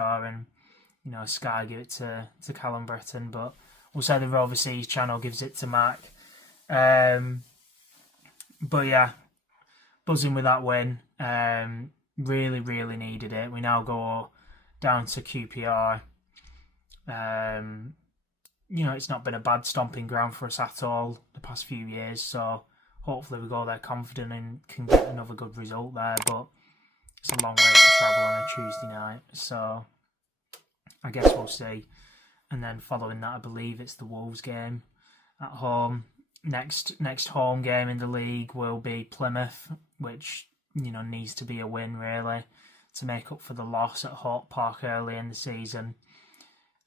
and Sky give it to Callum Britton, but we'll say the Overseas channel gives it to Mac. But yeah, buzzing with that win. Really, really needed it. We now go down to QPR. It's not been a bad stomping ground for us at all the past few years, so hopefully we go there confident and can get another good result there, but it's a long way to travel on a Tuesday night, so I guess we'll see. And then following that, I believe it's the Wolves game at home. Next home game in the league will be Plymouth, which needs to be a win really to make up for the loss at Hope Park early in the season.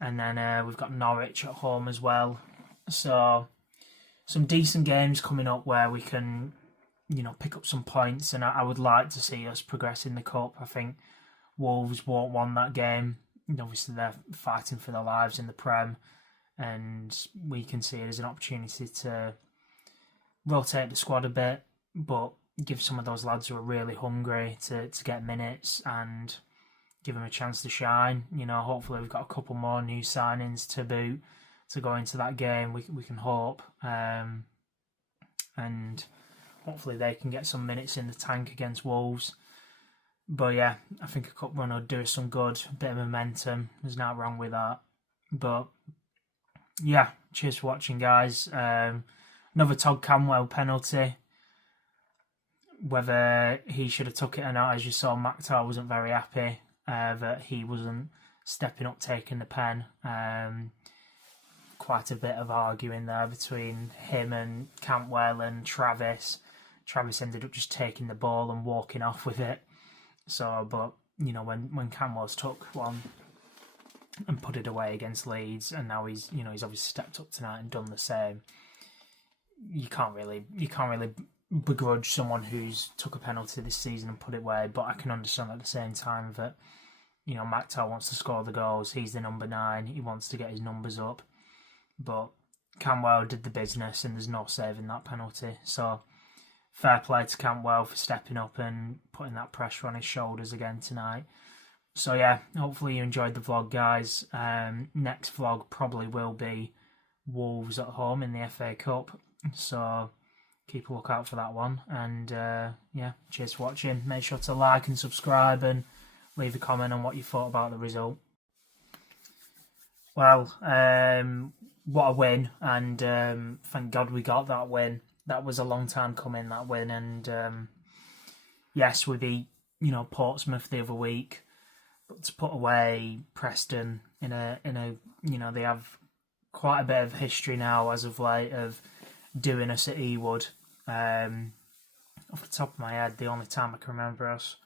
And then we've got Norwich at home as well. So some decent games coming up where we can pick up some points, and I would like to see us progress in the cup. I think Wolves won't won that game. Obviously they're fighting for their lives in the Prem, and we can see it as an opportunity to rotate the squad a bit, but give some of those lads who are really hungry to get minutes and give them a chance to shine. Hopefully we've got a couple more new signings to boot to go into that game. We can hope, and hopefully they can get some minutes in the tank against Wolves. But yeah, I think a cup run would do us some good. A bit of momentum. There's nothing wrong with that. But yeah, cheers for watching, guys. Another Todd Cantwell penalty. Whether he should have took it or not, as you saw, Makhtar wasn't very happy that he wasn't stepping up, taking the pen. Quite a bit of arguing there between him and Cantwell and Travis. Travis ended up just taking the ball and walking off with it. So, but when Cantwell's took one and put it away against Leeds, and now he's obviously stepped up tonight and done the same. You can't really begrudge someone who's took a penalty this season and put it away, but I can understand at the same time that Makhtar wants to score the goals. He's the number 9. He wants to get his numbers up, but Cantwell did the business, and there's no saving that penalty. So fair play to Cantwell for stepping up and putting that pressure on his shoulders again tonight. So yeah, hopefully you enjoyed the vlog, guys. Next vlog probably will be Wolves at home in the FA Cup. So keep a lookout for that one. And yeah, cheers for watching. Make sure to like and subscribe and leave a comment on what you thought about the result. Well, what a win, and thank God we got that win. That was a long time coming, that win, and yes, we beat Portsmouth the other week, but to put away Preston in a they have quite a bit of history now as of late of doing us at Ewood. Off the top of my head, the only time I can remember us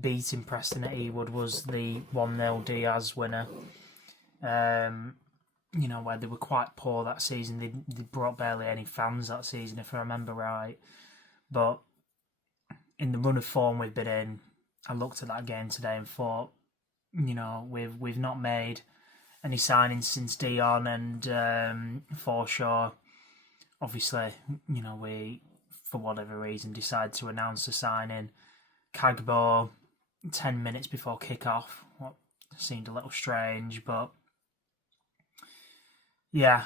beating Preston at Ewood was the 1-0 Diaz winner. Where they were quite poor that season. They brought barely any fans that season, if I remember right. But in the run of form we've been in, I looked at that game today and thought, we've not made any signings since Dion and Forshaw. Obviously, we, for whatever reason, decided to announce a signing. Kagbo 10 minutes before kick-off. What seemed a little strange, but yeah,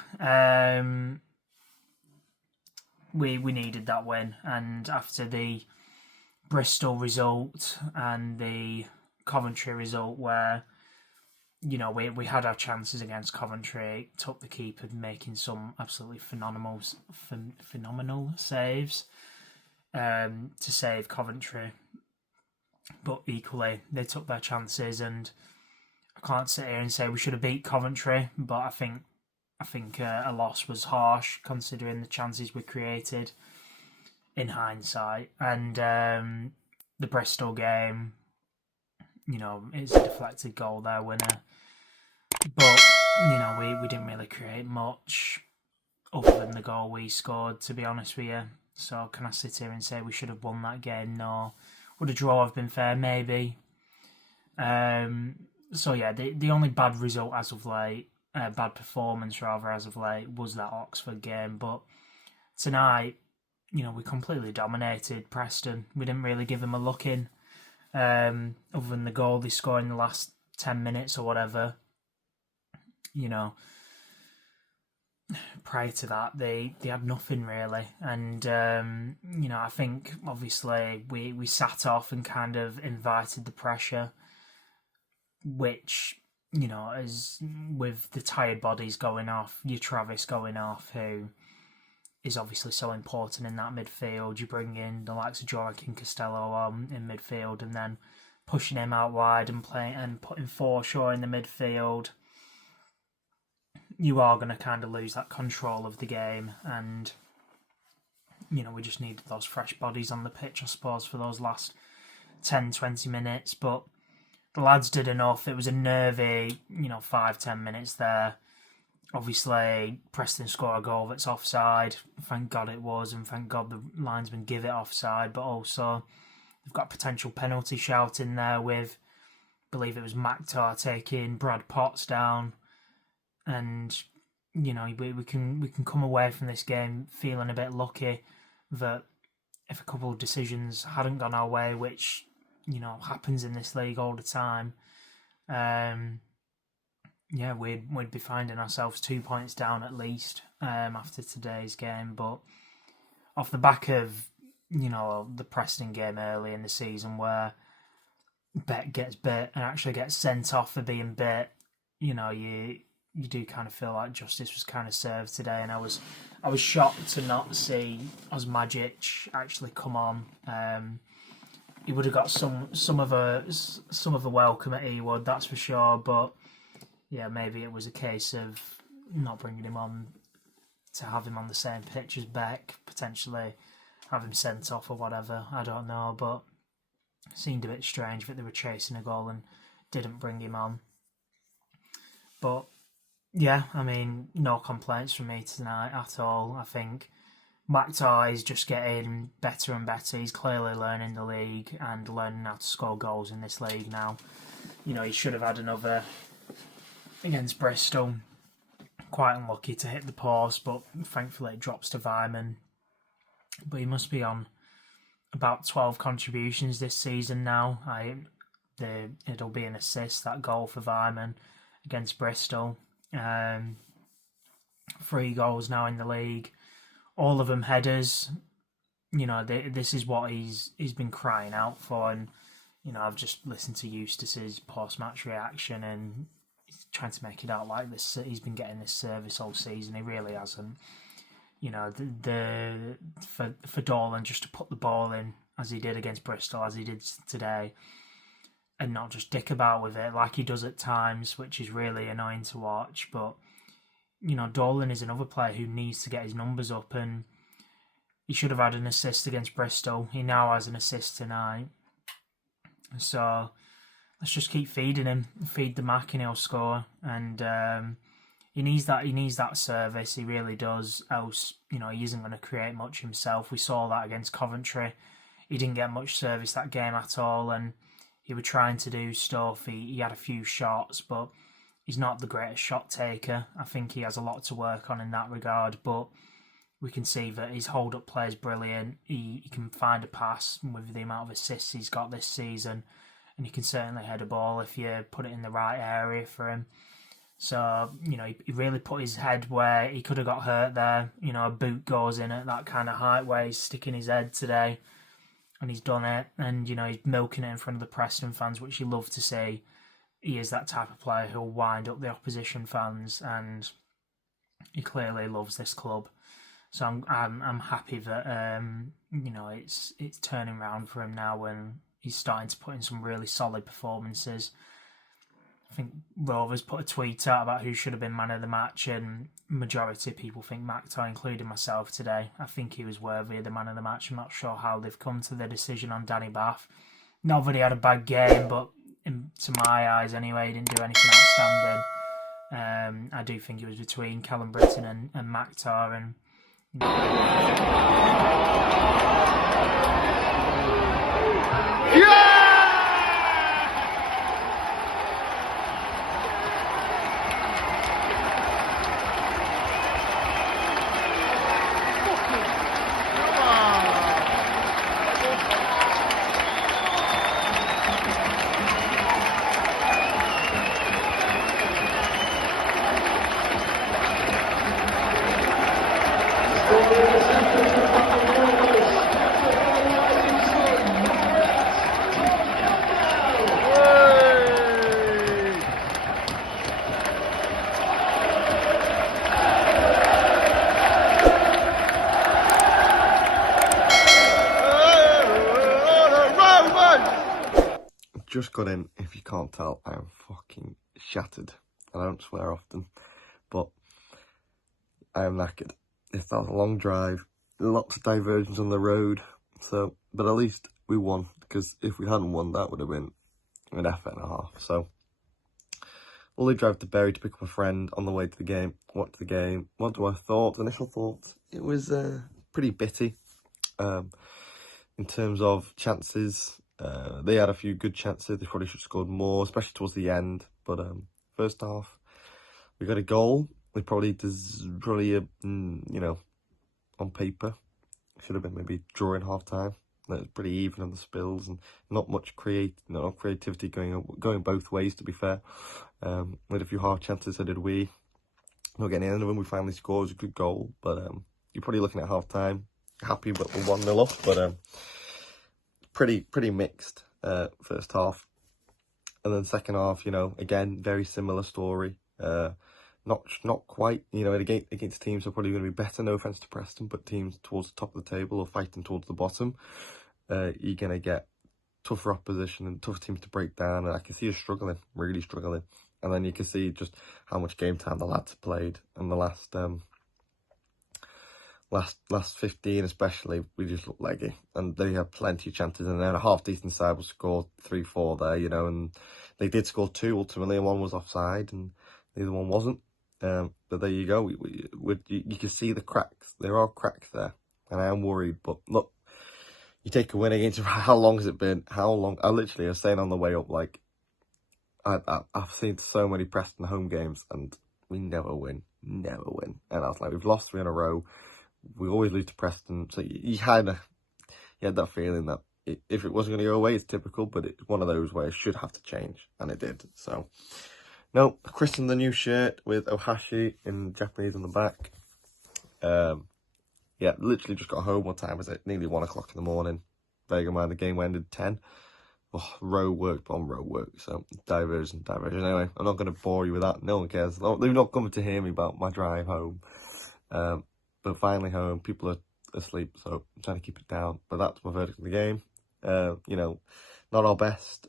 we needed that win, and after the Bristol result and the Coventry result, where we had our chances against Coventry, took the keeper making some absolutely phenomenal saves to save Coventry, but equally they took their chances, and I can't sit here and say we should have beat Coventry, but I think a loss was harsh considering the chances we created in hindsight. And the Bristol game, it's a deflected goal there, winner. But, we didn't really create much other than the goal we scored, to be honest with you. So can I sit here and say we should have won that game? No. Would a draw have been fair? Maybe. So yeah, the only bad result as of late, bad performance rather as of late, was that Oxford game. But tonight, we completely dominated Preston. We didn't really give them a look in, other than the goal they scored in the last 10 minutes or whatever, you know, prior to that, they had nothing really. And, you know, I think obviously we sat off and kind of invited the pressure, which, you know, as with the tired bodies going off, your Travis going off, who is obviously so important in that midfield. You bring in the likes of Joaquin Costello on in midfield, and then pushing him out wide and putting Forshaw in the midfield. You are going to kind of lose that control of the game, and you know, we just needed those fresh bodies on the pitch, I suppose, for those last 10-20 minutes. But the lads did enough. It was a nervy, you know, 5-10 minutes there. Obviously, Preston score a goal that's offside. Thank God it was, and thank God the linesman give it offside. But also, they've got a potential penalty shout in there with, I believe it was Makhtar taking Brad Potts down. And, you know, we can come away from this game feeling a bit lucky that if a couple of decisions hadn't gone our way, which, you know, happens in this league all the time, yeah, we'd be finding ourselves 2 points down at least after today's game. But off the back of, you know, the Preston game early in the season where Bet gets bit and actually gets sent off for being bit, you know, you do kind of feel like justice was kind of served today. And I was shocked to not see Osmajic actually come on. He would have got some of a welcome at Ewood, that's for sure. But yeah, maybe it was a case of not bringing him on to have him on the same pitch as Beck, potentially have him sent off or whatever. I don't know, but it seemed a bit strange that they were chasing a goal and didn't bring him on. But yeah, I mean, no complaints from me tonight at all. I think Makhtar is just getting better and better. He's clearly learning the league and learning how to score goals in this league now. You know, he should have had another against Bristol. Quite unlucky to hit the post, but thankfully it drops to Weimann. But he must be on about 12 contributions this season now. It'll be an assist, that goal for Weimann against Bristol. 3 goals now in the league, all of them headers. You know, this is what he's been crying out for. And you know, I've just listened to Eustace's post-match reaction, and he's trying to make it out like this. He's been getting this service all season. He really hasn't. You know, for Dolan just to put the ball in as he did against Bristol, as he did today, and not just dick about with it like he does at times, which is really annoying to watch. But, you know, Dolan is another player who needs to get his numbers up, and he should have had an assist against Bristol. He now has an assist tonight. So let's just keep feeding him, feed the Mac, and he'll score. And he needs that service. He really does. Else, you know, he isn't going to create much himself. We saw that against Coventry. He didn't get much service that game at all, and he was trying to do stuff. He had a few shots, but he's not the greatest shot taker. I think he has a lot to work on in that regard, but we can see that his hold-up play is brilliant. He can find a pass with the amount of assists he's got this season, and he can certainly head a ball if you put it in the right area for him. So, you know, he really put his head where he could have got hurt there. You know, a boot goes in at that kind of height where he's sticking his head today, and he's done it. And, you know, he's milking it in front of the Preston fans, which you love to see. He is that type of player who'll wind up the opposition fans, and he clearly loves this club. So I'm happy that you know, it's turning around for him now, and he's starting to put in some really solid performances. I think Rovers put a tweet out about who should have been man of the match, and majority of people think Makhtar, including myself today. I think he was worthy of the man of the match. I'm not sure how they've come to the decision on Danny Bath. Not that he had a bad game, but to my eyes anyway, he didn't do anything outstanding. I do think it was between Callum Britton and Makhtar, and yeah! just got in. If you can't tell, I am fucking shattered. I don't swear often, but I am knackered. It's that long drive, lots of diversions on the road. So, but at least we won, because if we hadn't won, that would have been an effort and a half. So, lovely drive to Bury to pick up a friend on the way to the game. Watch the game. What do I thought? Initial thoughts? It was pretty bitty. In terms of chances, they had a few good chances. They probably should have scored more, especially towards the end. But first half, we got a goal. We probably on paper, should have been maybe drawing half time. It was pretty even on the spills and not much creativity going both ways. To be fair, we had a few half chances. So did we. Not getting any of them. We finally scored. It was a good goal, but you're probably looking at half time. Happy about the 1-0 up, but pretty mixed first half. And then second half, again, very similar story. Not quite, against teams who are probably going to be better, no offence to Preston, but teams towards the top of the table or fighting towards the bottom, you're going to get tougher opposition and tough teams to break down. And I can see us struggling, really struggling. And then you can see just how much game time the lads played. And the last 15 especially, we just looked leggy. And they had plenty of chances. And then a half-decent side will score 3-4 there, and they did score 2 ultimately, and one was offside and the other one wasn't. But there you go. You can see the cracks. There are cracks there. And I am worried. But look, you take a win against... How long has it been? How long? I literally was saying on the way up, like... I've seen so many Preston home games and we never win. Never win. And I was like, we've lost 3 in a row. We always lose to Preston. So you had that feeling that if it wasn't going to go away, it's typical. But it's one of those where it should have to change. And it did. So... No, christened the new shirt with Ohashi in Japanese on the back. Yeah, literally just got home. What time was it? Nearly 1 o'clock in the morning. Bear in mind the game ended 10. Oh, row work on row work. So diversion. Anyway, I'm not going to bore you with that. No one cares. They're not coming to hear me about my drive home. But finally home. People are asleep, so I'm trying to keep it down. But that's my verdict of the game. Not our best.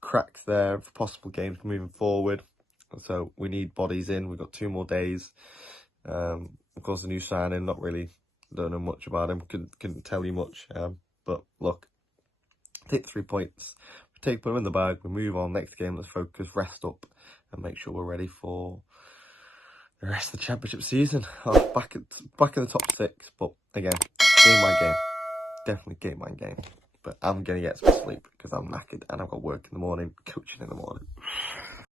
Cracks there for possible games moving forward, so we need bodies in. We've got 2 more days. Of course, the new signing, don't know much about him, couldn't tell you much, but look, take 3 points, put them in the bag, we move on. Next game, let's focus, rest up and make sure we're ready for the rest of the championship season. Back in the top 6, but again, game by game, definitely game by game. But I'm going to get some sleep because I'm knackered and I've got work in the morning, coaching in the morning.